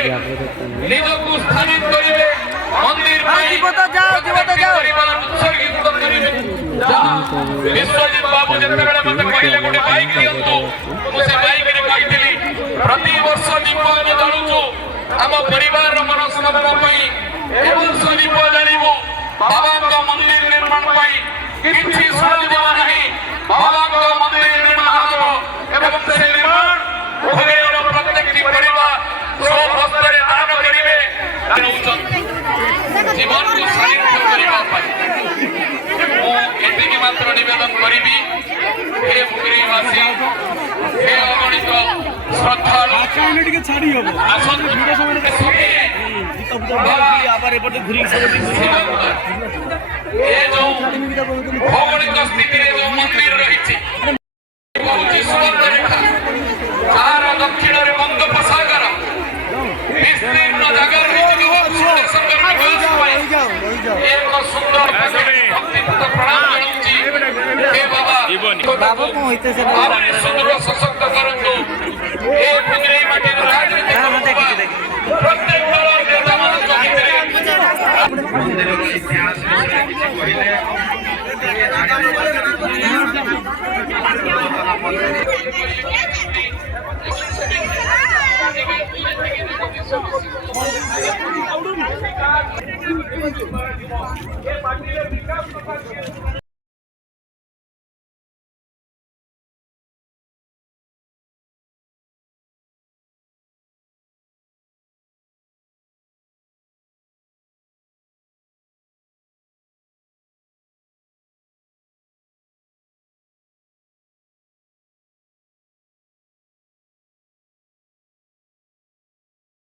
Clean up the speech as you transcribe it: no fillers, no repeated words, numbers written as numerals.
ଭିତରେ ନିଜକୁ ସ୍ଥାନିତ କରିବେ ମନ୍ଦିର ପାଇଁ ଉତ୍ସର୍ଗୀକୃତ କରିବେ। ବିଶ୍ୱଜିତ ବାବୁ ଯେତେବେଳେ ମତେ କହିଲେ ଗୋଟେ ବାଇକ୍ ଦିଅନ୍ତୁ, ମୁଁ ସେ ବାଇକ୍ରେ କହିଥିଲି ପ୍ରତିବର୍ଷ ଦୀପ ଆମେ ଜାଳୁଛୁ ଆମ ପରିବାରର ମନସ୍କାମନା ପାଇଁ। ଏ ବର୍ଷ ଦୀପ ଜାଳିବୁ ବାବାଙ୍କ ମନ୍ଦିର ନିର୍ମାଣ ପାଇଁ। କିଛି ଶୁଣାଯିବ ନାହିଁ, ବାବାଙ୍କ ମନ୍ଦିର ନିର୍ମାଣ ହେବ ଏବଂ ସେ ନିର୍ମାଣ ଭୋଗେର ପ୍ରତ୍ୟେକଟି ପରିବାର ସ୍ୱହସ୍ତରେ ଦାନ କରିବେ। ଜୀବନକୁ ସାର୍ଥକ କରିବା ପାଇଁ ମୁଁ ଏତିକି ମାତ୍ର ନିବେଦନ କରିବି। ହେ ଭୋଗେରୀବାସୀ, ହେ ଅଗଣିତ ଶ୍ରଦ୍ଧାଳୁ, ଆସନ୍ତୁ ଏ ଯୋଉ ଭୌଗୋଳିକ ସ୍ଥିତିରେ ଯୋଉ ମନ୍ଦିର ରହିଛି ଯାହାର ଦକ୍ଷିଣରେ ବଙ୍ଗୋପସାଗର ବିସ୍ତୀର୍ଣ୍ଣ ଜାଗାରେ ଏକ ସୁନ୍ଦର ପ୍ରଣାମ ଜଣାଉଛି। ହେ ବାବା, ସୁଦୃଢ଼ ସଶକ୍ତ କରନ୍ତୁ। ଏ ଭୋଗେରୀ ମାଟିର ରାଜନୀତି ପ୍ରତ୍ୟେକ ଦଳର ନେତାମାନଙ୍କ ଭିତରେ ମନ୍ଦିରର ଇତିହାସ ବିଷୟରେ କିଛି କହିଲେ ଏ ପାର୍ଟିର ବିକାଶ